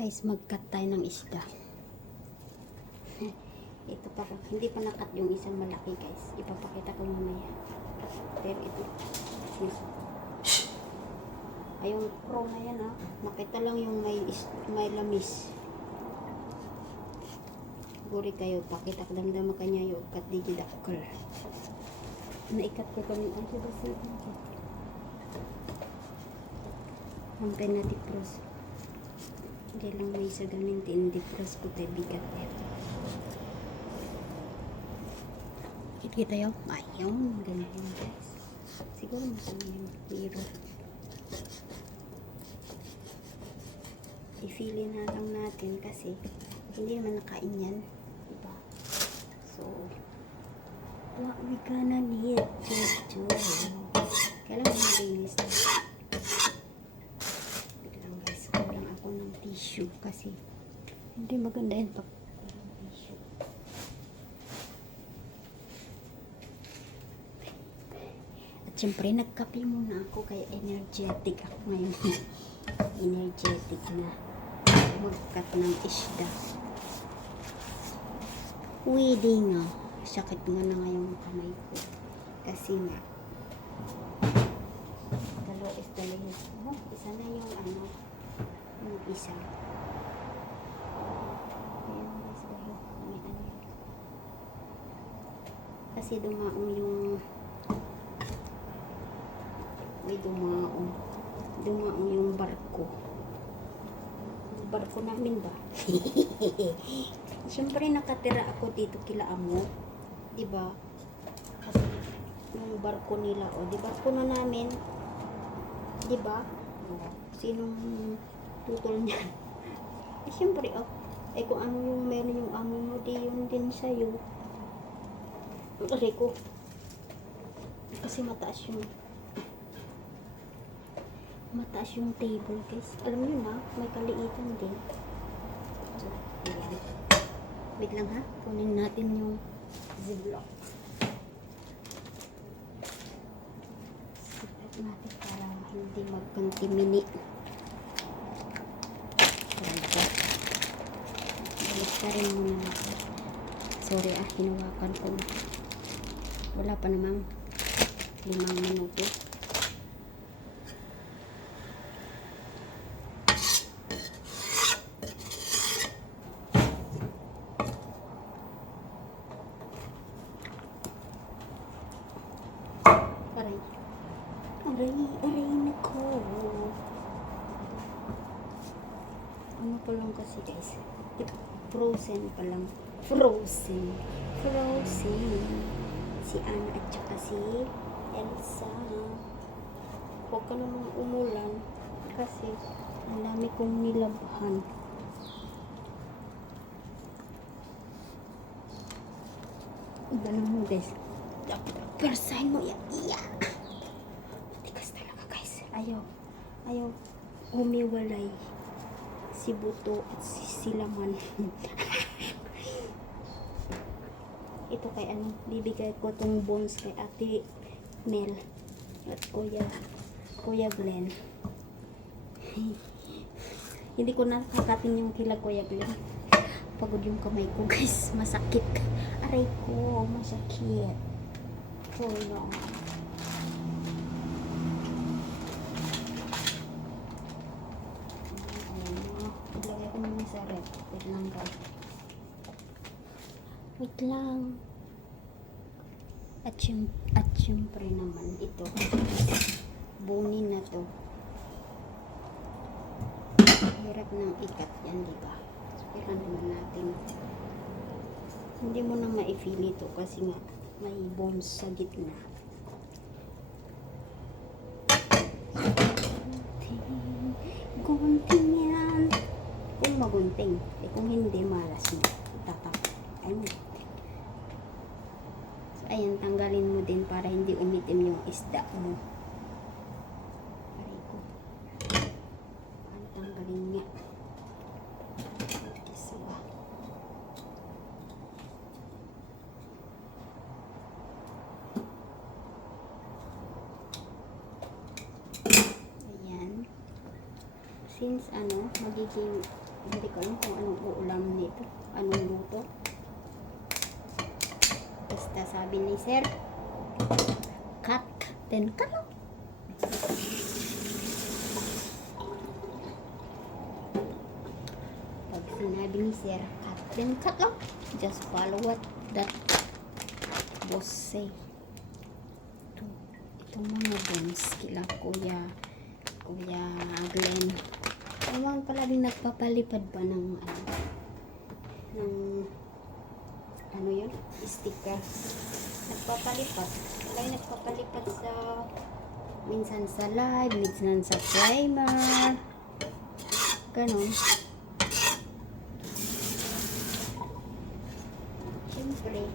Guys, mag-cut tayo ng isda. Ito pa, hindi pa na-cut yung isang malaki, guys. Ipapakita ko mamaya. Pero ito, ayong pro na yan, ha. Makita lang yung may lamis. Guri kayo, pakita ko damdama kanya yung cut digidakol. Naikat ko kami. Ay, diba siya? Ang penalty pros. Hindi lang may isa gaminti, hindi pros ko tayo bigat eh. Kita yun? Ayun, ganyan guys. Siguro masama yung mirror. I-feelin na lang natin kasi hindi naman nakain yan. Diba? So, what we gonna need to do? Kailangan malinis na. Biglang guys, kulang ako ng tissue kasi hindi maganda yun pag tissue. At syempre, nagkape muna ako kaya energetic ako ngayon. Energetic na mag-cut ng isda. Pwede nga. Sakit nga na ngayong kamay ko. Kasi nga, dalawa is dalawa. Oh, isa na yung ano, yung isa. Ayan guys, dahil may ano. Kasi dumaong yung dumaong yung barko. Barko namin ba? Siyempre nakatira ako dito kila Amo. Diba? Kasi yung barko nila, o di barko na namin. Diba? O, sinong tutol niyan? Eh siyempre, eh kung ano yung meron yung amo mo, di yun din sa'yo. Aray ko. Kasi mataas yung table guys. Alam nyo na, may kaliitan din. So, ayan. Wait lang ha. Kunin natin yung ziplock. Sipat natin para hindi mag-contaminate. Balik ka rin muna natin. Sorry hinawakan ko. Wala pa namang 5 minuto. Aray nako. Ano pa lang kasi guys, frozen pa lang. Frozen. Si Anna at saka si Elsa. Huwag ka namang umulan kasi ang dami kong nilabhan. Ganun mo guys. Persahin mo yan. Yeah. Ayaw umiwalay si buto at si laman. Ito kay ano, bibigay ko tong bones kay Ate Mel at Kuya Glenn. Hindi ko nakakatin yung kila Kuya Glenn. Pagod yung kamay ko guys, masakit. Aray ko, masakit. So long. Wait lang. At syempre naman ito. Bunin na to. Hirap ng ikat yan, diba? So, kailan naman natin. Hindi mo na ma-feel ito kasi nga may bones sa gitna. Gunting yan. Kung magunting. Eh kung hindi, malas mo. Tatak. Ay mo. Ayan, tanggalin mo din para hindi umitim yung isda mo. Aray ko. Ang tanggalin niya. Isa. Ayan. Since magiging Hindi ko alam kung anong uulam nito. Anong luto. Basta sabi ni sir, cut, then cut lang. Pag sinabi ni sir, cut, then cut lang. Just follow what that boss say. Itong mga bones, kila Kuya Glenn. Ewan pala din nagpapalipad ba ng yun? Sticker. Nagpapalipad. Kaya nagpapalipad sa minsan sa live, minsan sa primer. Ganon. Siyempre,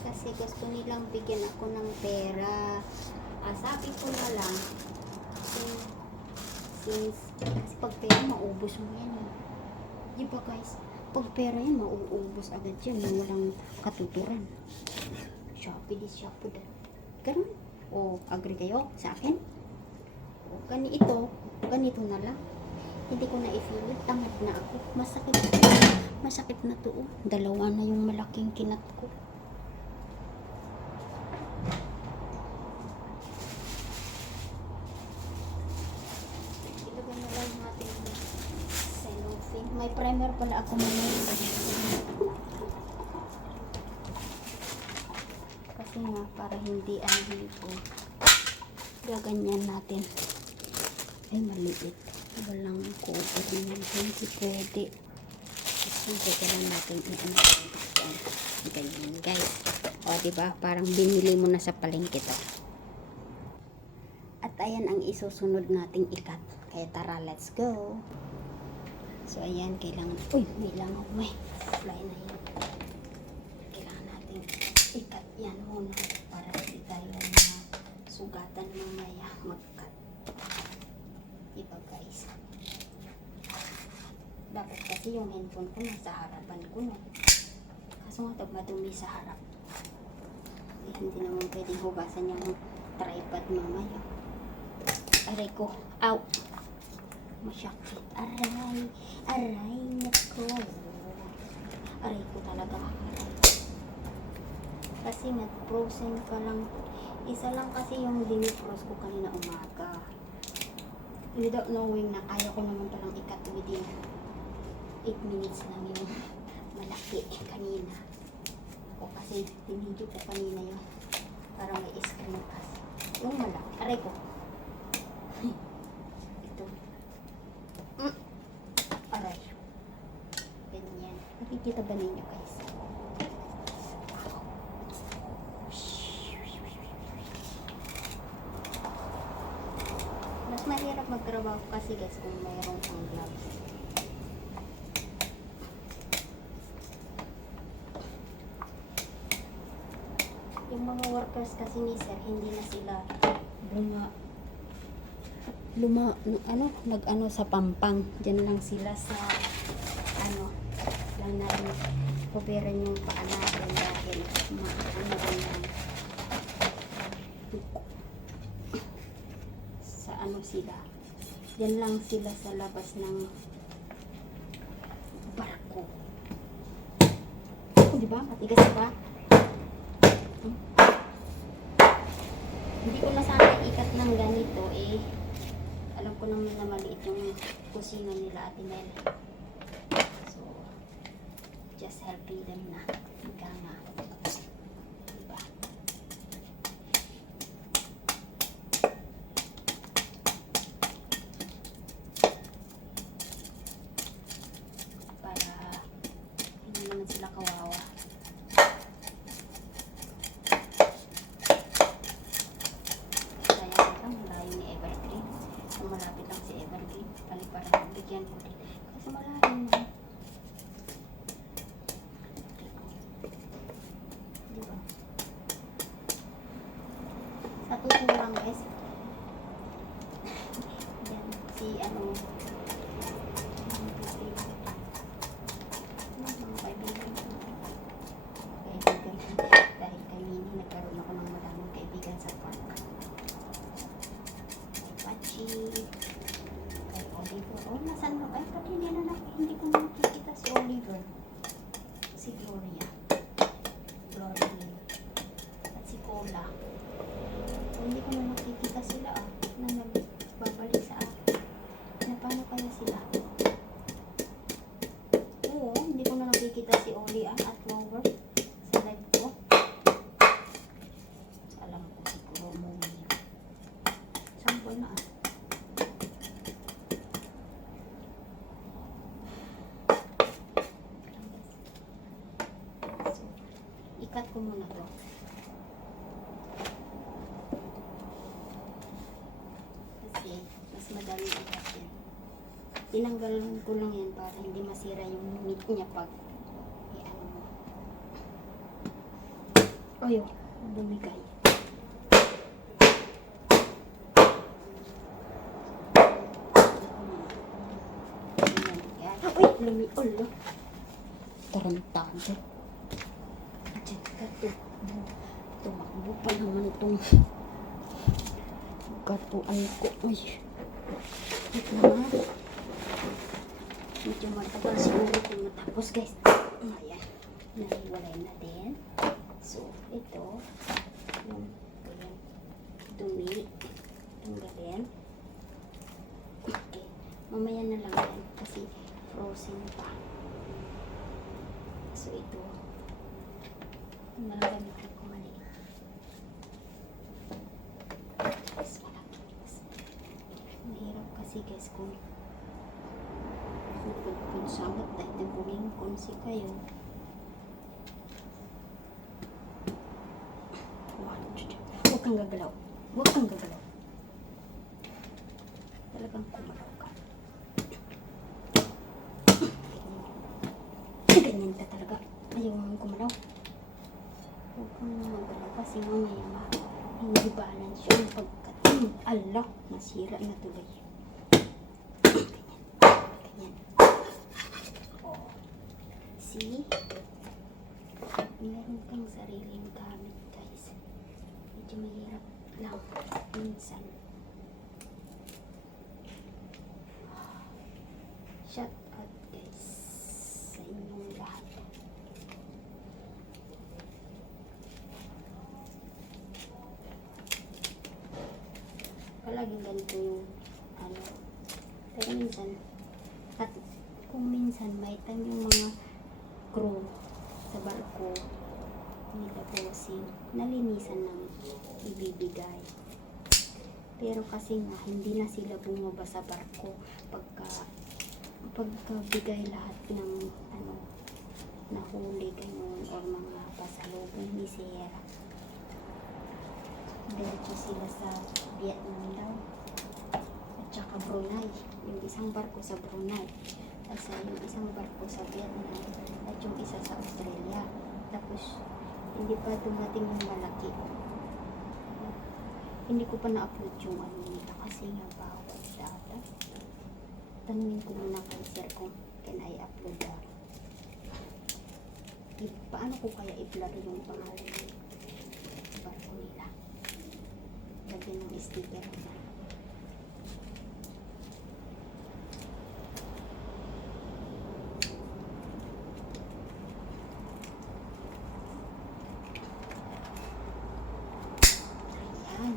kasi gusto nilang bigyan ako ng pera. Sabi ko na lang, since kasi pag pera, maubos mo yan. Di ba guys? Pag pera yan, mauubos agad yan. Yung walang katuturan. Shopee this, Shopee that. Ganun. O, agree kayo sa akin? O, ganito na lang. Hindi ko na i-feel. Tamad na ako. Masakit na to. Oh. Dalawa na yung malaking kinat ko. Ilagay na lang natin cellophane. May primer pala ako mamaya. Kasi nga, para hindi ko gaganyan natin. Ay, maliit. Walang cover naman. Hindi pwede. Kasi kailangan natin ganyan, guys. O, diba? Parang binili mo na sa palengke to. At ayan ang isusunod nating ikat. Kaya tara, let's go. So, ayan, kailangan, may langaw, fly na yan. Kailangan natin ikat yan muna para hindi tayo sugatan mamaya mag-cut. Diba, guys? Dapat kasi yung handphone ko nasa harapan ko, no? Kaso nga, madumi sa harap. Hindi naman pwedeng hugasan yung tripod mamaya. Aray ko. Ow! Masyakit. Aray, nako. Aray ko talaga. Kasi nag-frozen pa lang. Isa lang kasi yung dinifrost ko kanina umaga. Without knowing na kaya ko naman palang ikat within 8 minutes lang yung malaki kanina. O kasi binidyo ko kanina yun. Para may screen pass. Yung malaki. Aray ko. Ito. Aray. Ganyan. Nakikita ba ninyo guys? Mas mahirap magtrabaho kasi guys kung mayroong kang gloves. Yung mga workers kasi ni sir, hindi na sila nag-ano sa Pampang. Diyan lang sila sa lang natin kuberan yung paa natin dahil lang sa sila. Diyan lang sila sa labas ng barko. Diba? Matigas ba? Hindi ko na sana ikat ng ganito alam ko naman na maliit yung kusina nila Ate Mel. So, just helping them na. Ika nga. Diba? Para hindi naman sila kawawa. Malapit lang si Evergreen. Paliparan, bigyan ko din. Kasi malalim na. Diba? Sa totoo lang guys. Yan, si mga kaibigan ko. Dahil kanina nagkaroon ako ng maraming kaibigan sa park. Pachi, kay Oliver. Nasaan mo? Pati ni ko muna to. Kasi mas madami ugat yan. Tinanggalan ko lang yan para hindi masira yung meat niya pag i-ano mo. Ayo, bumigay. Uy, lumiol. Tarantado. Diyan ka to. Tumakbo pa naman itong gatuan ko. Uy. Ito naman. Medyo matagal siguro kung matapos guys. Ayan. Naliwalay na din. So, ito. Yung ganyan. Dumi. Tanggalin. Okay. Mamaya na lang yan. Kasi frozen pa. So, ito. Nagamitin ko maliit. Mas malaki. Mahirap kasi guys kung sabat dahil nagbuling konsi kayo. Huwag kang gagalaw. Huwag kang gagalaw. Talagang kumalaw ka. Ganyan ka talaga. Ayaw mong kumalaw. Huwag kang magalaw kasi mamaya hindi balance yung pagkating. Allah, masira na tuloy. Ganyan. Oh. See? Meron kang sariling gamit guys. Medyo mahirap lang minsan. Shout out guys sa inyong lahat. Palaging ganito yung ano. Pero minsan, at kung minsan may time yung mga crew sa barko nila bossing, nalinisan ng ibibigay. Pero kasi nga, hindi na sila bumaba sa barko pagkabigay lahat ng ano, nahuli ganun or mga pasalubong ni Sierra. Diretso sila sa Vietnam daw. At saka Brunei. Yung isang barko sa Brunei. Tapos yung isang barko sa Vietnam. At yung isa sa Australia. Tapos, hindi pa dumating yung malaki. Hindi ko pa na-upload yung ano nila kasi nga bawal data. Tanungin ko muna kay sir kung can I upload that. Paano ko kaya i-blur yung pangalan ng barko nila? Lagyan ng sticker na. Ayan.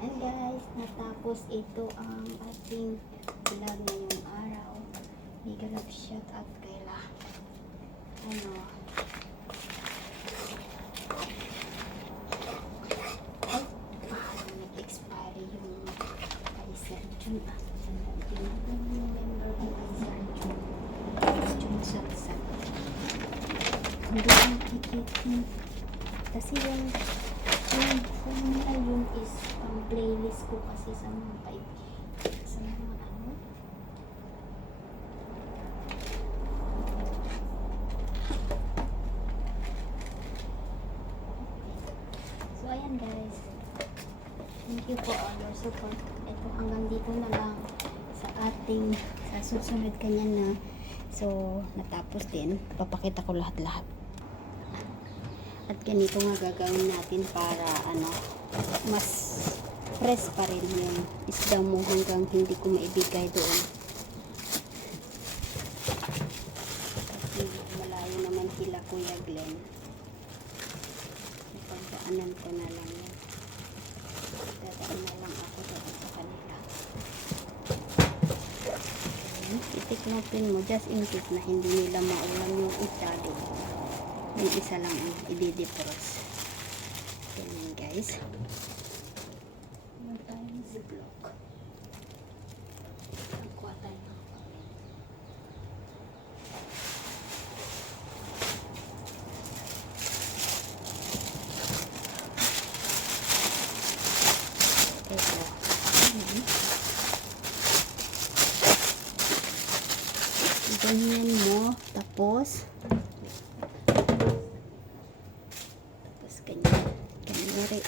Ayan guys, natapos ito ang ating vlog ngayong araw. Mega love shout out kaila. Ano? Ay, paano nag-expire yung kay Sir Jun? Hindi ko remember kung kay Sir Jun. Jun Satsan. Hindi ko nakikita. Kasi yung phone nila yun is ang playlist ko kasi sa mga ano. So ayan guys. Thank you for all your support. Ito hanggang dito na lang sa susunod kanya na. So natapos din. Papakita ko lahat-lahat. At ganito nga gagawin natin para ano, mas fresh pa rin yung isda mo hanggang hindi ko maibigay doon. Kasi malayo naman sila Kuya Glenn. Pagdaanan ko na lang yan. Dadaan na lang ako doon sa kanila. Itiklopin mo just in case na hindi nila maulam yung isa doon. Yung isa lang ang i-defrost. Ganyan guys. Meron tayong ziplock. Nagkuha tayo ng ganyan mo, tapos ganyan, ganyan.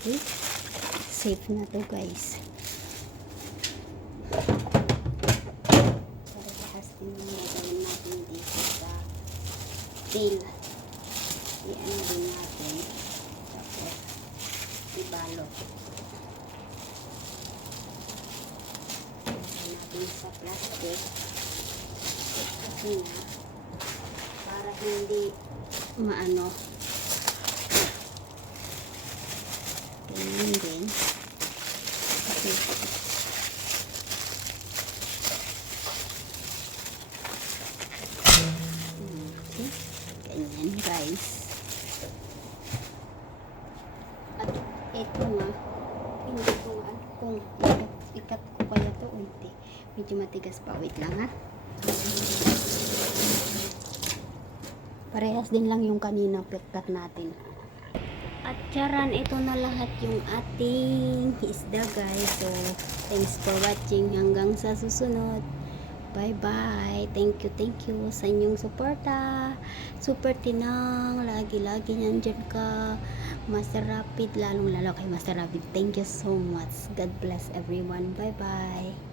Okay, safe na to guys. Parehas din yung gagawin natin dito sa tail. I-ano din natin, tapos ibalot. Natin sa plastic kasi nga para hindi maano, ganyan din kasi okay, ganyan guys. At ito nga, hindi ko nga kung ikat ko kaya to o hindi. Medyo matigas pa. Wait lang ha. Parehas din lang yung kanina pekpak natin. At charan, ito na lahat yung ating isda guys. So, thanks for watching. Hanggang sa susunod. Bye bye. Thank you sa inyong suporta. Super Tinang. Lagi-lagi nandyan ka. Master Rapid. Lalong lalo kay Master Rapid. Thank you so much. God bless everyone. Bye bye.